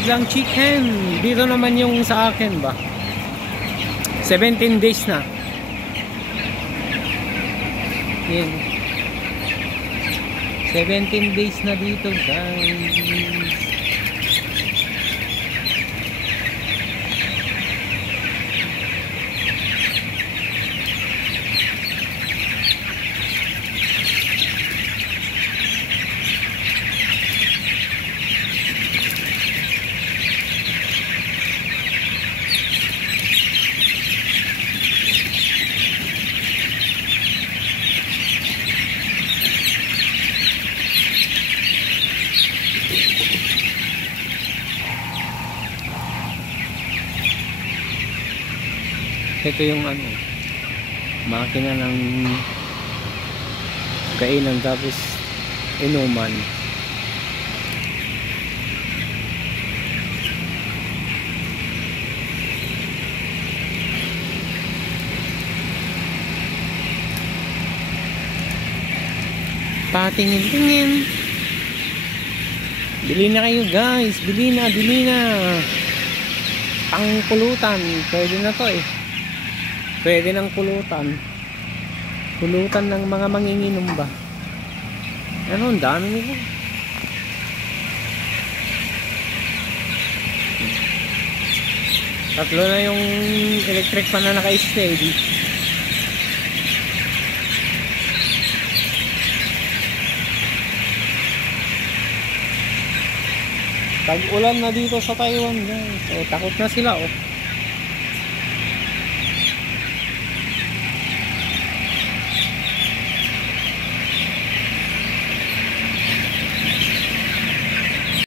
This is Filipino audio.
Madlang Chicken. Dito naman yung sa akin ba, 17 days na. Yan, 17 days na dito guys. Ito yung ano, makina ng kainan tapos inuman. Patingin-tingin. Bili na kayo guys, bili na. Pangpulutan, pwede na to eh. Pwede ng pulutan. Pulutan ng mga manginginom ba? Ano, ang dami nila. Tatlo na yung electric fan na naka-steady. Tag-ulan na dito sa Taiwan guys. So, takot na sila oh.